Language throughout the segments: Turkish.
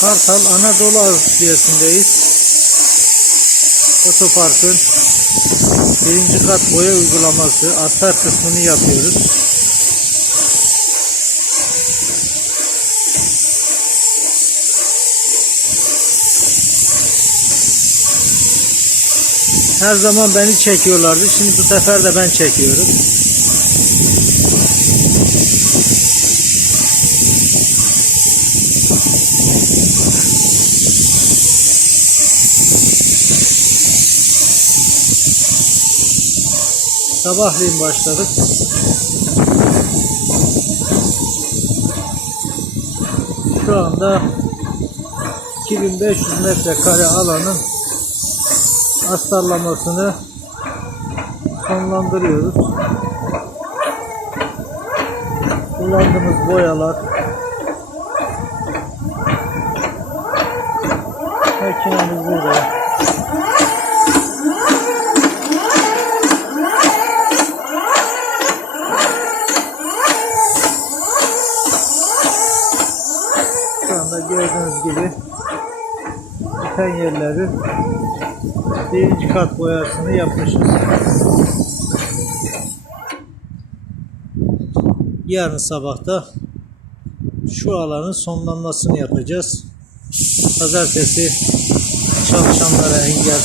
Kartal Anadolu Adliyesi'ndeyiz. Otoparkın birinci kat boya uygulaması astar kısmını yapıyoruz. Her zaman beni çekiyorlardı. Şimdi bu sefer de ben çekiyorum. Sabahleyin başladık. Şu anda 2500 metrekare alanın astarlamasını sonlandırıyoruz. Kullandığımız boyalar makinemiz burada. Şu anda gördüğünüz gibi biten yerleri birinci kat boyasını yapmışız. Yarın sabahta şu alanın sonlanmasını yapacağız. Pazartesi çalışanlara engel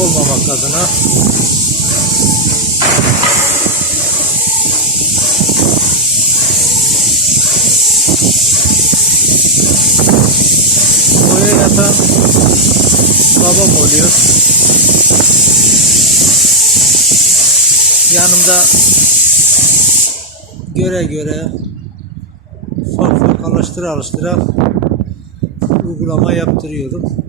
olmamak adına yapan babam oluyor. Yanımda göre göre ufak alıştıra alıştıra uygulama yaptırıyorum.